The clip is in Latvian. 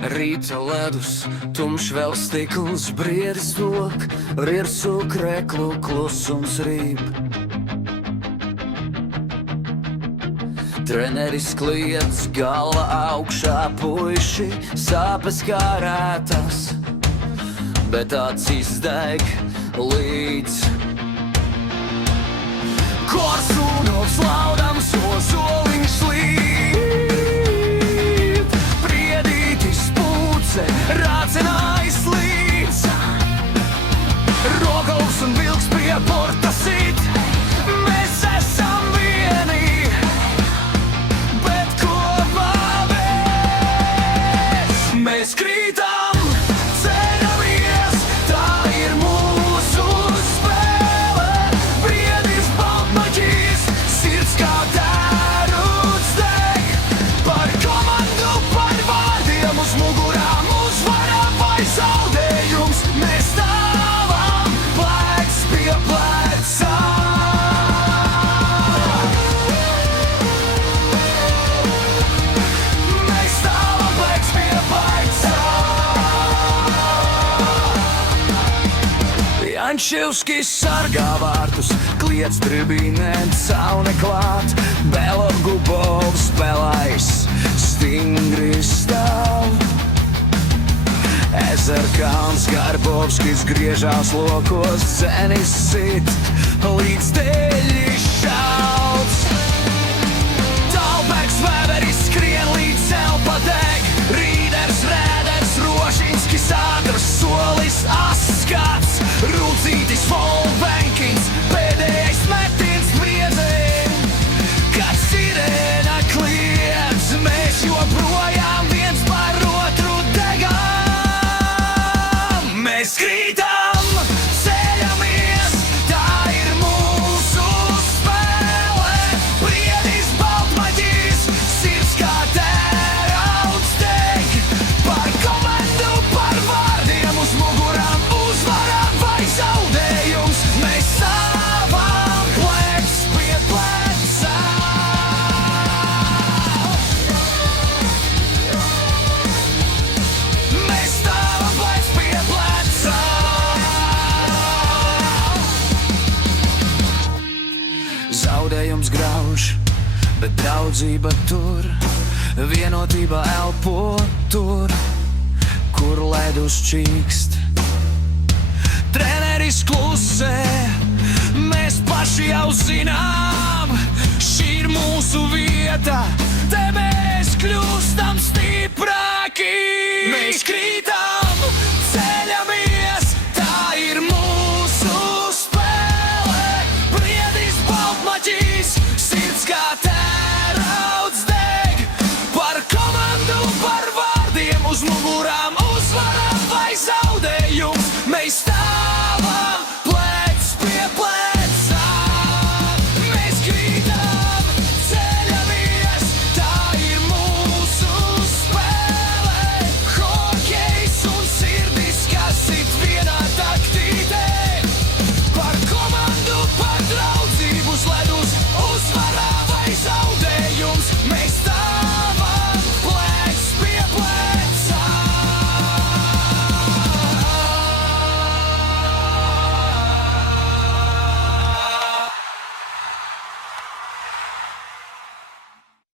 Rīta ledus, tumšs vēl stikls, briedis lok, rirsu kreklu klusums rīp. Treneris kliedz gala augšā, puiši sāpes kā rētas, bet acīs deg līdz. Korsūnovs laudams, ozoliņš slīd, priedītis pūce, rācinājis līdz. Rogovs un vilks pie porta sit, mēs esam vieni, bet kopā mēs krītam, ceļamies, tā ir mūsu spēle. Briedis baltmaģis, sirds kā tēruds deg, par komandu, par vārdiem uz mugurām, uzvara vai zaudējums, mēs stāvam plecs pie pleca. Mēs stāvam plecs pie pleca. Jančevskis sargā vārtus, kliedz tribīnē, caune klāt, Belogubovs spēlājs stingri stāv. Ezerkalns Garbovskis griežās lokos, dzenis sit, līdz teļi šauts. Talbergs Vēveris skrien līdz elpa deg, Rīders, Rēders, Rošinskis, ātrs solis, askats, Rūdzītis, Volbenkins, pēdējais metiens briedzēm. Kad sirēna kliedz, mēs joprojām viens par otru degām. Mēs krītam, ceļamies, tā ir mūsu spēle. Briedis baltmaģis, sirds kā tērauds deg, par komandu, par vārdiem uz mugurām, uzvara vai zaudējums, mēs stāvam plecs pie pleca. Mēs stāvam plecs pie pleca. Zaudējums grauž, bet draudzība tur, vienotība elpo tur, kur ledus čīkst. Treneris klusē, mēs paši jau zinām,